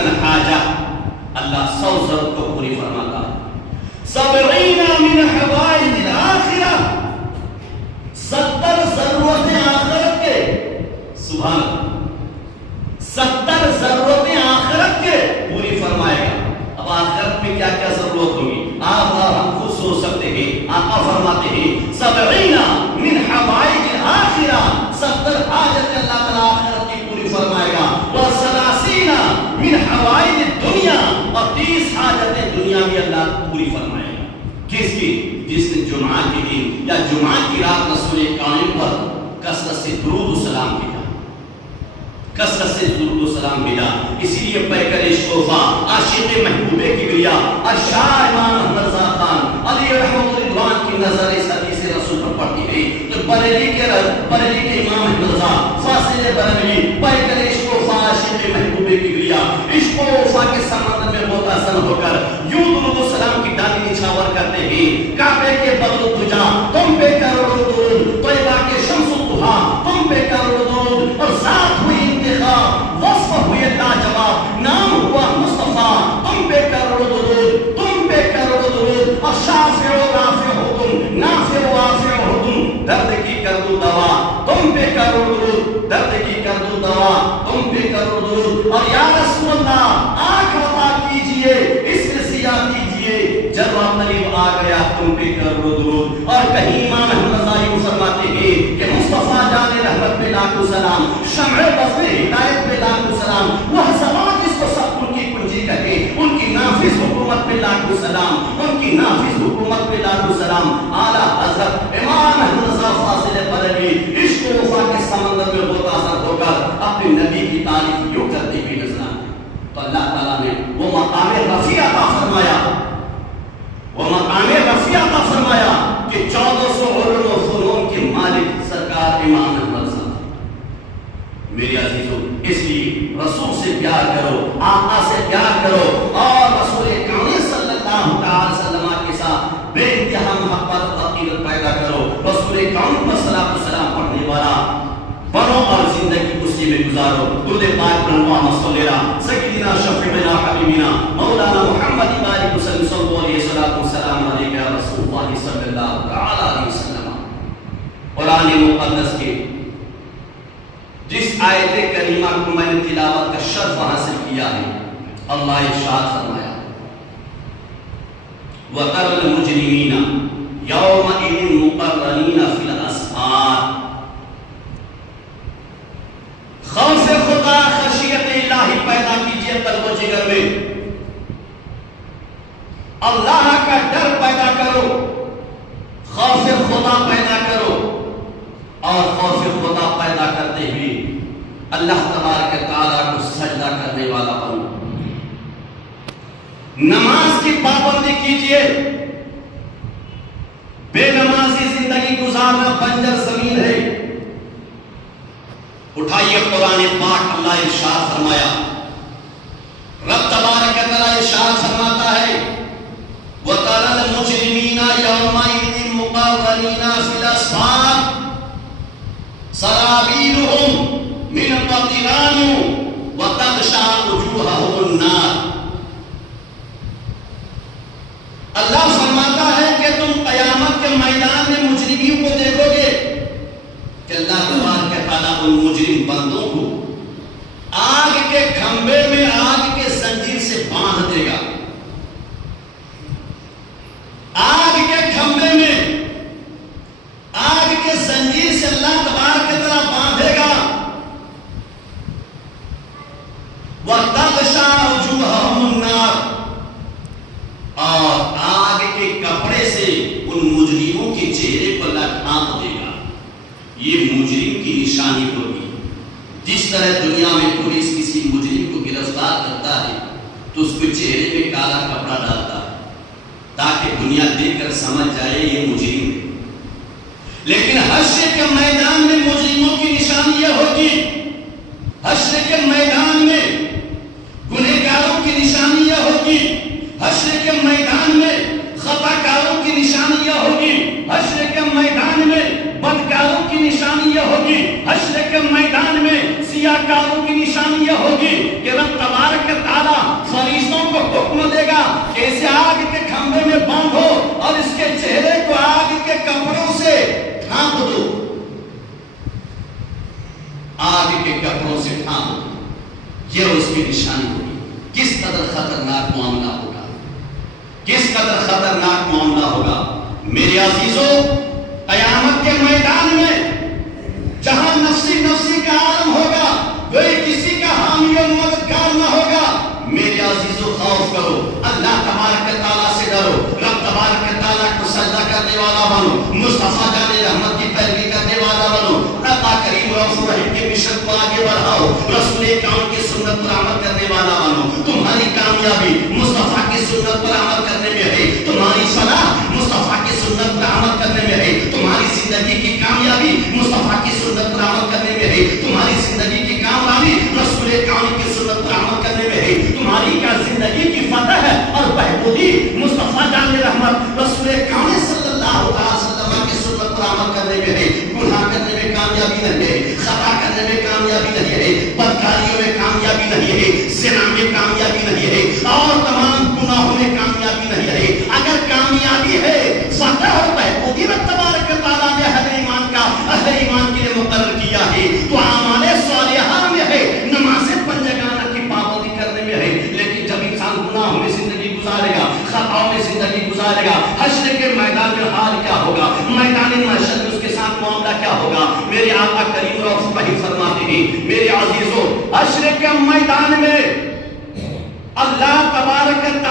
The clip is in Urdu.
الحاجہ، اللہ 100 ضرورت کو پوری فرماتا ہے. 70 من حوائج الآخرہ، 70 ضرورتیں آخرت کے، سبحان اللہ، 70 ضرورتیں آخرت کے پوری فرمائے گا. اب آخرت میں کیا کیا ضرورت ہوگی آپ اور ہم خود سوچ سکتے ہیں. آقا فرماتے ہیں 70 من حوائج الآخرہ، 70 حاجت اللہ تعالیٰ آخرت کی پوری فرمائے گا. و30 من حوائج الدنیا، اور 30 حاجتیں دنیا میں اللہ پوری فرمائے گا. کس کی؟ جس نے جمعہ کے دن یا جمعہ کی رات رسول کائن پر کثرت سے درود و سلام بھیجا، کثرت سے درود و سلام بھیجا. اسی لیے پیکر اشکوفا، عاشق محبوب کبریا، اشاع امام احمد رضا خان علی رحمۃ رضوان کی نظر اس حدیث رسول پر پڑتی ہے تو بریلی کے امام احمد رضا فاصل بریلی، پیکر اشکوفا، عاشق محبوب کبریا، اشکوفا کے سمندر میں متصل ہو کر یوں درود و سلام کی ڈالی نچھاور کرتے ہیں. کعبے کے بدر الدجا تم پہ کروڑ درود، طیبہ کے شمس الضحا تم پہ کروڑ درود، اور ذات ہوئی انتخاب، وصف ہوئے لاجواب، نام ہوا مصطفیٰ تم پہ کروڑ درود، تم پہ کروڑ درود. اور شافع و رافع ہو تم، نافع و وافع ہو تم، درد کی کر دو دوا تم پہ کروڑ درود، درد کی کر دو دوا تم پہ کروڑ درود. اور یا رسول اللہ آنکھ عطا کیجئے، اس سے سیاہ کیجئے، جواب قریب آ گیا تم پہ کروڑ درود. اور کہیں امام احمد رضا یوں فرماتے ہیں کہ مصطفیٰ جان رحمت پہ لاکھوں سلام، شمع بصر ہدایت پہ لاکھوں سلام، وہ زبان جس کو سب ان کی کنجی کہے، ان کی نافذ حکومت پہ لاکھوں سلام، ان کی نافذ حکومت پہ لاکھوں سلام. اعلیٰ حضرت امام احمد رضا فاصل بریلوی عشق و وفا کے سمندر میں متاثر ہو کر اپنے نبی کی تعریف یوں کرتے ہوئے نظر آئے تو اللہ تعالیٰ نے وہ مقام رفیع عطا فرمایا، وہ مقام رفیع عطا فرمایا کہ 1400 علوم و فنون کے مالک سرکار امام احمد رضا. میرے عزیزو، اس لیے رسول سے پیار کرو، آقا سے پیار کرو، اور رسول کامل صلی اللہ تعالی وسلم کے ساتھ بے انتہا محبت عقیدت پیدا کرو. رسول کامل پر صلاۃ و سلام پڑھنے والا بنو اور زندگی اسی میں گزارو. درود پاک پر اللہم صلی علی سیدنا شفیعنا حبیبنا مولانا محمد بارک وسلم صلی اللہ علیہ وسلم علیہ یا رسول اللہ صلی اللہ تعالی علیہ وسلم. قرآن مقدس کے جس آیت کریمہ کو میں نے تلاوت کا شرف حاصل کیا ہے، اللہ ارشاد فرمایا وَتَرَى الْمُجْرِمِينَ يَوْمَئِذٍ مُقَرَّنِينَ فِي الْأَصْفَادِ. خوف خدا، خشیت الہی پیدا کیجئے قلب و جگر میں، اللہ کا ڈر پیدا کرو، خوف خدا پیدا کرو، اور خوف خدا پیدا کرتے ہوئے اللہ تبارک تعالیٰ کو سجدہ کرنے والا بنو. نماز کی پابندی کیجئے. بے نمازی زندگی گزارنا بنجر زمین ہے. اٹھائیے قرآن پاک، اللہ ارشاد فرمایا، رب تبارک تعالیٰ ارشاد فرماتا ہے وَتَرَى الْمُجْرِمِينَ يَوْمَئِذٍ مُقَرَّنِينَ فِي الْأَصْفَادِ سَرَابِيلُهُمْ مِنْ قَطِرَانٍ وَتَغْشَىٰ وُجُوهَهُمُ النَّارُ. اللہ فرماتا ہے کہ تم قیامت کے میدان میں مجرمین کو دیکھو گے کہ اللہ تبارک تعالیٰ ان مجرم بندوں کو آگ کے کھمبے میں آگ کے زنجیر سے باندھ دے گا. آگ کے کھمبے میں آگ کے زنجیر سے اللہ تبارک تعالیٰ باندھے گا. وَتَغْشَىٰ وُجُوهَهُمُ النَّارُ، اور آگ کے کپڑے سے ان مجرموں کے چہرے پر اللہ ڈھانپ دے گا. یہ مجرم کی نشانی ہوگی. جس طرح دنیا میں پولیس کسی مجرم کو گرفتار کرتا ہے تو اس کو چہرے میں کالا کپڑا ڈالتا ہے تاکہ دنیا دیکھ کر سمجھ جائے یہ مجرم ہے. لیکن حشر کے میدان میں مجرموں کی نشانی یہ ہوگی، حشر کے میدان میں گنہگاروں کی نشانی یہ ہوگی، حشر کے میدان میں خطا کاروں کی نشانی یہ ہوگی، حشر کے میدان میں بدکاروں کی نشانی یہ ہوگی، حشر کے میدان میں سیاہ کاروں کی نشانی یہ ہوگی کہ رب تبارک تعالیٰ یہ اس کی نشانی ہوگی. کس قدر خطرناک معاملہ ہوگا, کس قدر خطرناک معاملہ ہوگا. میرے عزیزوں, قیامت کے میدان میں جہاں نفسی نفسی کا عالم ہوگا, کوئی کسی کا حامی و مددگار نہ ہوگا. میرے عزیزوں, خوف کرو, اللہ تبارک تعالیٰ سے ڈرو, رب تبارک تعالیٰ کو سجدہ کرنے والا بنو, مصطفیٰ جان رحمت کی پیروی کرنے والا بنو, اللہ کریم رؤوف رحیم کے مشن کو آگے بڑھاؤ, رسول کرام کی سنت پر عمل کرنے والا بنو. تمہاری کامیابی مصطفیٰ کی سنت پر عمل کرنے میں ہے, تمہاری فلاح مصطفیٰ کی سنت پر عمل کرنے میں ہے, تمہاری زندگی کی کامیابی مصطفیٰ کی سنت پر عمل کرنے میں ہے, تمہاری زندگی کی کامیابی رسول کرام کی سنت پر عمل کرنے میں ہے, تمہاری کیا زندگی کی فتح اور بہبودی مصطفیٰ جان رحمت رسول کرام صلی اللہ علیہ وسلم کی سنت پر عمل کرنے میں ہے. گناہ کرنے میں کامیابی نہیں ہے, خطا کرنے میں کامیابی نہیں ہے, بدکاریوں میں کامیابی نہیں ہے, زنا میں کامیابی نہیں ہے, اور تمام گناہوں میں کامیابی نہیں ہے. اگر کامیابی ہے, فتح اور بہبودی رب تبارک تعالیٰ نے اہل ایمان کے لیے مقرر کیا ہے, تو اعمال صالحہ میں ہے, نمازیں پنجگانہ کی پابندی کرنے میں ہے. لیکن جب انسان گناہوں میں زندگی گزارے گا, خطاؤں میں زندگی گزارے گا, حشر کے میدان میں حال کیا ہوگا, میدان محشر میں اس کے ساتھ معاملہ کیا ہوگا. میرے آقا کریم رؤوف رحیم فرماتے ہیں, میرے عزیزوں, حشر کے میدان میں اللہ تبارک